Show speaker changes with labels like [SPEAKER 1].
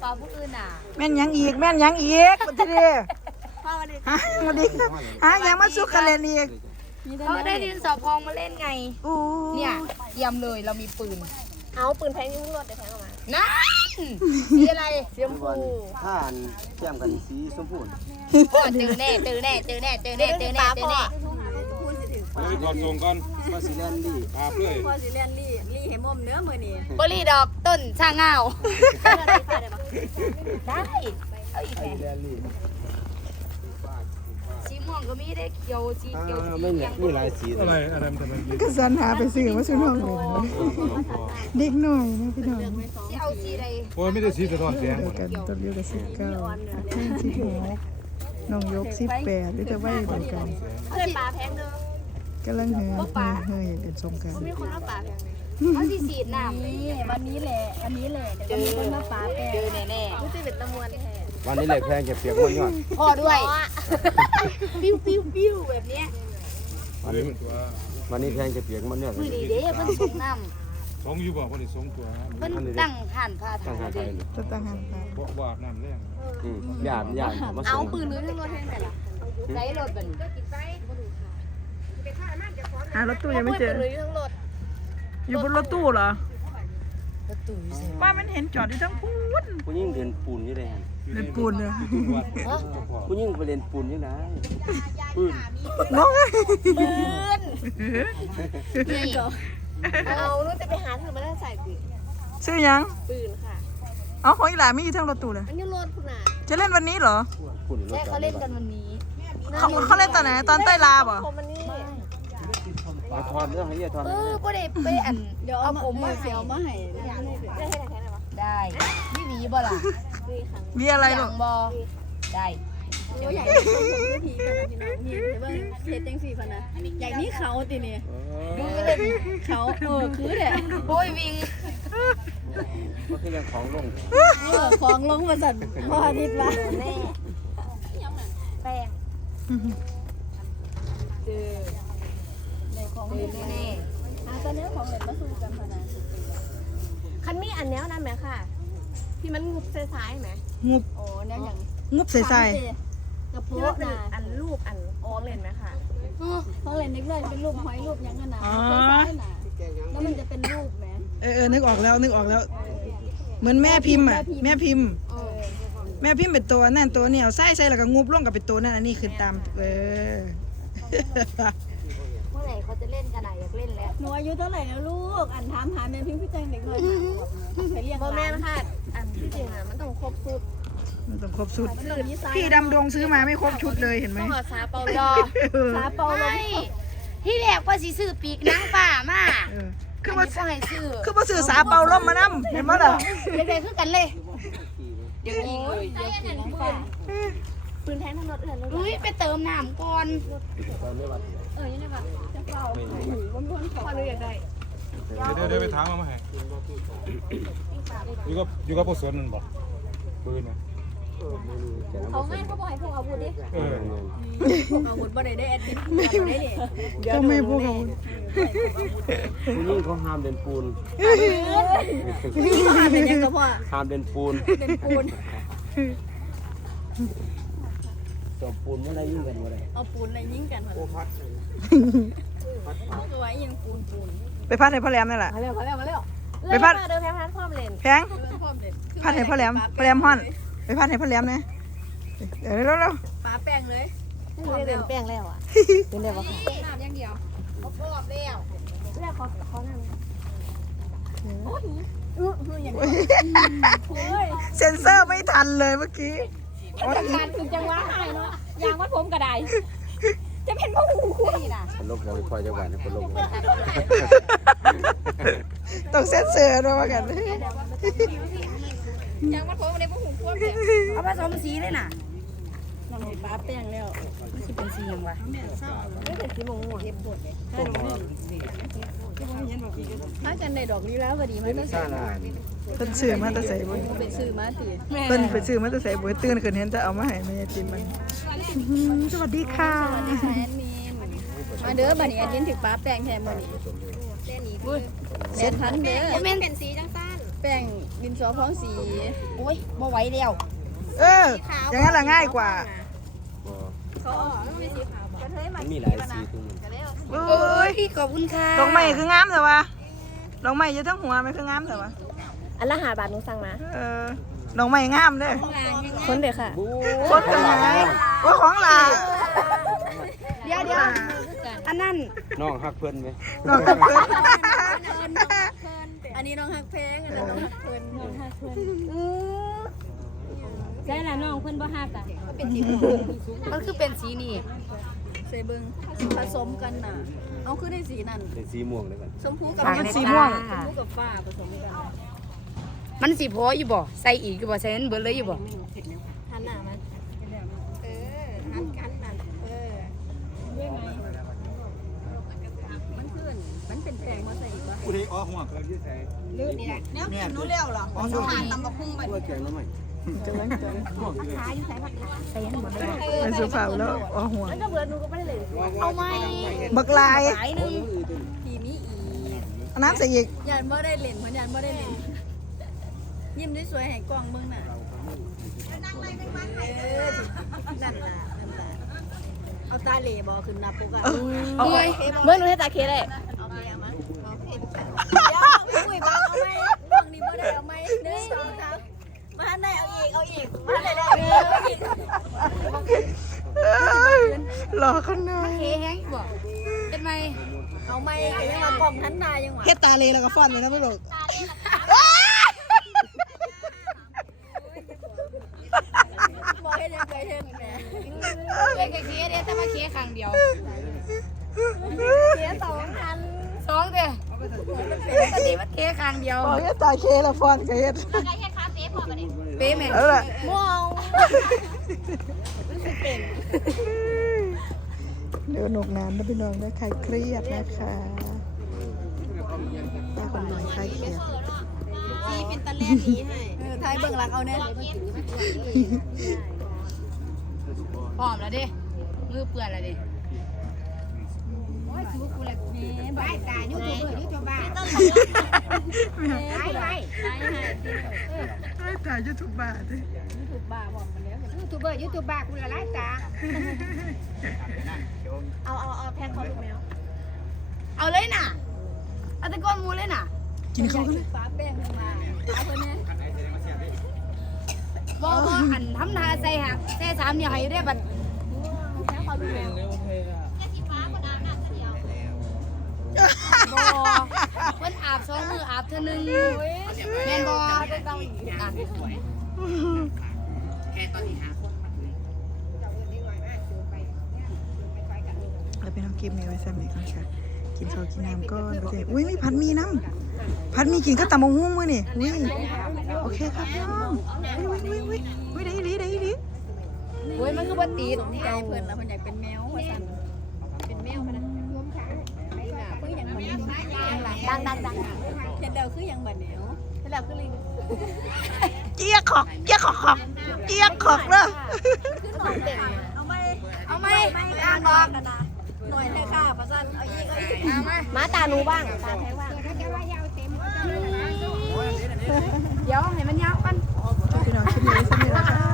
[SPEAKER 1] ปลาผู้อื่นน่ะ
[SPEAKER 2] แม่นยังอีกมันจะดีมาดิยังมาสู้กันเล่นอีก
[SPEAKER 1] เขาได้ดินสอพองมาเล่นไงเนี่ยเยี่ยมเลยเรามีปืน
[SPEAKER 3] เอาปืนแพงยิ่งรถได้แพงออกมา
[SPEAKER 1] นั่นสีอะไร
[SPEAKER 3] สีชมพู
[SPEAKER 4] ท่านแก้มกันสีชมพู
[SPEAKER 1] พ่อตื่นแน่
[SPEAKER 5] ก่อนส่งก่อน
[SPEAKER 4] พอสิแลนลี่
[SPEAKER 5] อาบเลย
[SPEAKER 3] พอสิเลียนลี่ให้มุมเนื้อมือนี่
[SPEAKER 1] บรีดอกต้นช่างเงาได้เอาอีกแผลสีม่วงก็มีได้เขียวสีเขียว
[SPEAKER 4] ไม่เนี่ยมีหลายสี
[SPEAKER 5] อะไรมันจะเป็น
[SPEAKER 2] ก็สันหาไปซื้อมาซื้อน้องเลยเด็กหน่อยนะพี่น้อง
[SPEAKER 1] สีเอาสีใด
[SPEAKER 5] โอ้ยไม่ได้สีแต่ตอนแดง
[SPEAKER 2] เดียวกันตัวเดียวกับ19แท่ง16น้องยก18หรือจะไว้เดียวกัน
[SPEAKER 3] เพื่อนปลาแพงเด้อก
[SPEAKER 2] ำลังเฮยกันสงกัน
[SPEAKER 3] มีคนเอาปลาแพงเลย
[SPEAKER 1] เอาสีสีน้ำ
[SPEAKER 3] นี่วันนี้แหละเดี๋ยวมีคนมาปลาแพง
[SPEAKER 1] เจอแน่
[SPEAKER 3] รู้สึกเป็นตะมวนแท้
[SPEAKER 4] วันนี้เลยแพงเก็บเปียกมันยอด
[SPEAKER 1] ๆพ่อด้วยปิ้วแบบเนี้ย
[SPEAKER 4] วันนี้แพงเก็บเปียกมันยอด
[SPEAKER 1] คือดีเด้เพิ่นส่งน้ำ
[SPEAKER 5] สองอยู่บ่พอดีสองตัว
[SPEAKER 1] เพิ่นตั้งผ่านผ้า
[SPEAKER 4] ตั้ง
[SPEAKER 1] ถ่า
[SPEAKER 4] หาย ไทย
[SPEAKER 2] จะตั้งหันไป
[SPEAKER 5] เพราะว่าน้ำแรง
[SPEAKER 4] หยาดมา
[SPEAKER 3] เอา
[SPEAKER 4] ส่ง
[SPEAKER 3] ปืนหรือทั้งรถแพงแต่ละ
[SPEAKER 1] ใช้รถบัดนี้
[SPEAKER 2] หารถตู้ยังไม่เจอ
[SPEAKER 3] ปืนหรือทั้งรถ
[SPEAKER 2] อยู่บนรถตู้เหรอ
[SPEAKER 1] ประตูอยู่
[SPEAKER 2] ว่ามันเห็นจอดอยู่ทั้งพูน
[SPEAKER 4] ผู้ยิ่งเรียนปูนอยู่เลยฮะ
[SPEAKER 2] เล่นปูนเลย
[SPEAKER 4] ผู้ยิ่งไปเรียนปูนอยู่นะปืน
[SPEAKER 2] น้อง
[SPEAKER 3] ปืนนี่เอานู้นจะไปหาเธอมาได้ใส่ปืน
[SPEAKER 2] ชื่อยัง
[SPEAKER 3] ปืนค่ะ
[SPEAKER 2] เอาของอีหลาไม่อยู่ทั้งรถตู้เลย
[SPEAKER 3] อันนี้รถคุณน่ะ
[SPEAKER 2] จะเล่นวันนี้เหรอ
[SPEAKER 4] ปูนรถ
[SPEAKER 1] ใช่เขาเล่นกันวันนี้
[SPEAKER 2] เขาเล่นตอนไหนตอนเต้ยลาบ่
[SPEAKER 3] ผมมันนี่
[SPEAKER 4] ทอนเรื่องให้ทอน
[SPEAKER 1] บ่ได้ไปอัน
[SPEAKER 3] เดี๋ยวเอาผมมาเสียวมาให้ได้ให้แค่ไหนวะ
[SPEAKER 1] ได้นี่หวีบ่ล่ะ
[SPEAKER 3] ดีค่ะ
[SPEAKER 2] มีอะไร
[SPEAKER 1] อ
[SPEAKER 2] ลู
[SPEAKER 1] ย่าก งบ่ได้
[SPEAKER 3] โอ้ใหญ่ผมก็ทีกันนะพี่น้องนี่เดี๋ยวเบิ่งเฮ็ดจังสี่พันนะใหญ่นี่เขาติเนี่ย
[SPEAKER 1] ดูเลย
[SPEAKER 3] เขาคือแหละ
[SPEAKER 1] โอ้ยวิง
[SPEAKER 4] ก็คือเรื่องของลง
[SPEAKER 3] ของลงมาสั่นพออาทิตย์ละ
[SPEAKER 1] แน่แป้ง
[SPEAKER 3] ในของ
[SPEAKER 1] ตื่
[SPEAKER 3] เล่
[SPEAKER 1] น
[SPEAKER 3] น
[SPEAKER 1] แน่
[SPEAKER 3] ตอนนี้ของเล่นมาสู้กันพนันคันมีอันแนวนั้นไหมค่ะที่มันงุบซ้ายไหม
[SPEAKER 2] งุบ
[SPEAKER 3] โอ้แนวอย่าง
[SPEAKER 2] งุบใส่
[SPEAKER 3] กระโปงอันรูปอันโอ้เล่นไหมค่ะของเล่นนึกเลยเป็นรูปหอยรูปยังกันนะซ้ายน่ะแล้วมันจะเป็นรูปไหม
[SPEAKER 2] นึกออกแล้วเหมือนแม่พิมพ์อ่ะแม่พิมพ์เป็นตัวนั่นตัวเนี่ยเอาไส้แล้วก็งุบลงกับเป็นตัวนั่นอันนี้คือตาม
[SPEAKER 1] เมื่อไหร่เขาจะเล่นกันไหนอยากเล่นแล้ว
[SPEAKER 3] หนูอายุเท่าไหร่แล้วลูกอันถามหาแม่พิมพ์พี่แจงเด็กเลยไปเรียกพ่อแม่ค่ะอันที่จริงอ่ะมันต้องครบสุด
[SPEAKER 2] มันต้องครบชุด
[SPEAKER 3] มันต้องมีไซส์
[SPEAKER 2] พี่ดำดงซื้อมาไม่ครบชุดเลยเห็นไหม
[SPEAKER 3] ต้องหาซาเปาลอซาเปาล
[SPEAKER 1] ไม่ที่แรกว่าสิซื้อปีกนางป่ามา
[SPEAKER 2] คือว่า
[SPEAKER 1] บ่ให้ซื้อ
[SPEAKER 2] คือว่าซื้อสาเปาล่มมานํเห็นมั้ยล่ะ
[SPEAKER 1] เด็กๆคือกันเลยเดี๋ยวยิงเลย
[SPEAKER 3] เดี๋ยวกินน้ำปลาปืนแทงทั้งรถเอื่อนรถ
[SPEAKER 1] อุ้ยไปเติมน้ำก่อน
[SPEAKER 3] ยังไงวะจะเปล่าวนๆขอเลยอยากได้
[SPEAKER 5] เดี๋ยวไปถามมาให้อยู่กับพวกสวนนั่นบ่ปืนนะ
[SPEAKER 3] เขาให้เขาบอกให้พวกอาวุธดิ
[SPEAKER 4] Ừ.
[SPEAKER 3] อาวุธบ่ได้ได้แอดมินได้ดิ
[SPEAKER 2] ก็ไม่พวกเขา
[SPEAKER 4] ผู้ยิ่งเขาห้ามเดินปูน
[SPEAKER 3] นี่ก็หาเป็นยังกับพ่อ
[SPEAKER 4] ห้ามเดินปูน
[SPEAKER 3] เป็นปูน
[SPEAKER 4] จบปูนเมื่อไรยิ่งกันเมื่อไร
[SPEAKER 3] เอาปูนในยิงกันเหรอตัวไว้ยังปูน
[SPEAKER 2] ไปพัดให้พ่อแหลมนั่นแหละ
[SPEAKER 3] มาเร็วเดินแพ้พร้อมเล่น
[SPEAKER 2] แพงพัดให้พ่อแหลมฮ้อนไปพัดให้พ่อแหลมนะเดี๋ยวเร็ว
[SPEAKER 3] ปลาแป้งเลยเดินแป้งแล้วอ่ะเป็นได้ปะ
[SPEAKER 1] น้ำอย่างเดียวเขาพร้อมแล้ว
[SPEAKER 3] แรกเขานั่งโอ้ยอย่าง
[SPEAKER 2] เซ็นเซอร์ไม่ทันเลยเมื่อกี้
[SPEAKER 3] การถึงจังหวะหายเนาะยางวัดผมกระไดจะเป็นพวกหูคุยน่ะ
[SPEAKER 4] คนลงเราคอยจังหวะนะคนลง
[SPEAKER 2] ต้องเซ็นเซอร์ด้วยกัน
[SPEAKER 3] ยางวัดผมในพวกหูคุย
[SPEAKER 1] เอาผสมสีเลยน่ะ
[SPEAKER 3] น้ำปลาแป้งแล้ว
[SPEAKER 1] มันสิเป็นสีหยังวะ
[SPEAKER 3] ไม่เป็นสีมงคลเก็บปวดเลยถ้ากันในดอกนี้แล้วพอดีมันต้อง
[SPEAKER 4] ซ่าลา
[SPEAKER 2] เพิ่นซื้อมาแต่ใส่บ่
[SPEAKER 3] เป็นซื้อมาสิ
[SPEAKER 2] เพิ่นไปซื้อมาแต่ใส่บ่ตื่นขึ้นเห็นจะเอามาให้แม่จิมมันสวัสดีค่ะ
[SPEAKER 3] แอนมีนมาเด้อบัดนี้อันนี้ถึงปลาแป้งแทนบัดนี้เส้นพันเด้อ
[SPEAKER 1] แม่นเป็นสีจังซั่น
[SPEAKER 3] แป้งดินสอพองสี
[SPEAKER 1] โอ้ยบ่ไหวแล้ว
[SPEAKER 2] อย่างนั้นแหละง่ายกว่า
[SPEAKER 3] เขาออกมันมีสีขาวกระเทย
[SPEAKER 4] มั
[SPEAKER 3] มัน
[SPEAKER 4] มีหลายสีตรงนี้
[SPEAKER 2] เอ้
[SPEAKER 1] เอ้
[SPEAKER 2] ย
[SPEAKER 1] ยขอบคุณค่ะ
[SPEAKER 2] ดอกไม้คืองามแต่ว่าดอกไม้อยู่ทั้งหัวมันคืองามแต่ว่า
[SPEAKER 3] อันละ5 บาทหนูสั่งมา
[SPEAKER 2] ดอกไม้งามเด้อ
[SPEAKER 3] คนเด็กค่ะ
[SPEAKER 2] คนกันไหนว่าของหลา
[SPEAKER 1] เดี๋ยวอันนั้น
[SPEAKER 4] น้องฮักเพิ่นไหม
[SPEAKER 2] ดอกกับเพื่อน
[SPEAKER 3] อันนี้น้องฮักเพลงอันนั้นน้องฮักเพิ่นน้องฮักเพิ่น
[SPEAKER 6] ใช่ละน้องเพิ่นบ่ฮักอ่ะ
[SPEAKER 1] มันคือเป็นสีนี่
[SPEAKER 3] ใส่เบิ่งผสมกันน่ะเอาคือได้สีนั่น
[SPEAKER 4] เป็นสีม่วงเลยกัน
[SPEAKER 3] ชมพูกับ
[SPEAKER 2] มันสีม่วง
[SPEAKER 3] ชมพูกับฟ้าผสมกัน
[SPEAKER 1] มันสีพออยู่บ่ใส่อีกอยู่บ่ใส่นั้นเบิดเลยอยู่บ่
[SPEAKER 3] หันหน้ามันหันกันนั่นมันขึ้นมันเป็นแปลงมาใส่อีกวะ
[SPEAKER 5] ผู้ใดอ้อหัวเกินที่ใส่
[SPEAKER 2] แม่หนูเลี้ยวเหรอของหนู
[SPEAKER 4] ตัวแกงแล้วไหม
[SPEAKER 2] มันสุภาพแล้วอ๋อหัว
[SPEAKER 3] ก็เบื่อหนูก็ไม่ได้เลยเอาไหม
[SPEAKER 2] บักลาย
[SPEAKER 1] สายหนึง
[SPEAKER 3] ทีนี้อีก
[SPEAKER 2] เอาน้ำใส่อีก
[SPEAKER 3] ยันบ่ได้เล่นเหมือนยันบ่ได้เล่นยิ้มสวยๆให้กล้องเบิ่งน่ะนั่นล่ะเอาตาเหล่บ่ขึ้นหน้าปุกอ่ะ
[SPEAKER 1] เอ้ย
[SPEAKER 3] เบิ่งหนูให้ตาเคได้เอาไปเอามาเอาเคเดี๋ยวคุยบ้างเอาไหมบางนี้บ่ได้เอาไหม1 2 3มาได้เอาอีกมาได้อีก
[SPEAKER 2] รอคนหนึง
[SPEAKER 1] เฮแฮงบ่เป็นไหม
[SPEAKER 3] เอาไหมก็ยังมากล่องทันตายังหวะ
[SPEAKER 2] เฮ็ดตาเลแล้วก็ฟ้อนไว้นะพี่ลูก
[SPEAKER 3] บ่ให้ได้ไปเฮ็ดแหม
[SPEAKER 1] เอ้ยเคเด้แต่ว่าเคครั้งเดียว
[SPEAKER 3] เสีย2,000
[SPEAKER 1] 2เด้อปกติมันเคครั้งเดียว
[SPEAKER 2] บอกเฮ็ดตาเคแล้วฟ้อนก็เฮ็ด
[SPEAKER 1] เป๊ะแม่
[SPEAKER 2] เอาล่ะ
[SPEAKER 3] ม่วง
[SPEAKER 2] เดี๋ยวหนกน้ำนะพี่น้องนะใครเครียดนะคะตาคนหน่อยใครเครียด
[SPEAKER 3] สีเป็นตะเล่นนี้ให้ทายเบิ่งหลังเอาแน่
[SPEAKER 1] พร้อมแล้วเด้มือเปื้อนแล้วเด้
[SPEAKER 3] บายตายูทูบเบอร์ยูทูบบ้าไว้
[SPEAKER 2] ถ่ายยูทูบบาท
[SPEAKER 3] ยูทูบบ้าบอกมันแล้วยูทูบเบอร์ยูทูบบ้าคุณละไล่ตาเอาแพงเขาลูกแมว
[SPEAKER 1] เอาเลยน่ะเอาตะโกนหมูเลยน่ะ
[SPEAKER 2] กินข้าวกันเลย
[SPEAKER 3] ฟ้าแป้งมาเอาคนนี้
[SPEAKER 1] บ่อันทำนาใส่หักใส่3เนี่ยให้ได้บัด
[SPEAKER 3] แพงเขาลูกแมว
[SPEAKER 1] บ่เพิ่นอาบ2มื้ออาบเทื่อนึงแม่นบ่อ่ะ
[SPEAKER 2] แล้วเป็นน้องกิมนี่ไว้แซ่บนี่ก่อนค่ะกินข้าวกินน้ำก่อนโอเคอุ้ยมีผัดหมีน้ำผัดหมีกินก็ตำมะฮุ่งมื้อนี่อุ้ยโอเคครับพี่น้องอุ้ยได้ดี
[SPEAKER 1] โอ้ยมันคือบ่ติด
[SPEAKER 3] สมใจเพื่อนแล้วเพื่อนอยากเป็นแมวว่าสั่นเป็นแมวพนันรวมช้างเพื่อนอย่างนี้ดังเห็นเดาคืออย่างแบบแมวเห็นเดาคือลิง
[SPEAKER 2] เจี๊ยกขอกเจี๊ยกขอกเจี๊ยกขอกเด้อ
[SPEAKER 3] คือหน่อยเด็กเอาไหมอ่านบอกกันนะหน่อยแท้ค่ะประสันเอาอีกมาตาหนูบ้างตาแท้บ้าง
[SPEAKER 1] เดี๋ยวให้มันยาวกัน
[SPEAKER 2] พี่น้องคลิปนี้ไว้แซ่บนี่แล้วค่ะ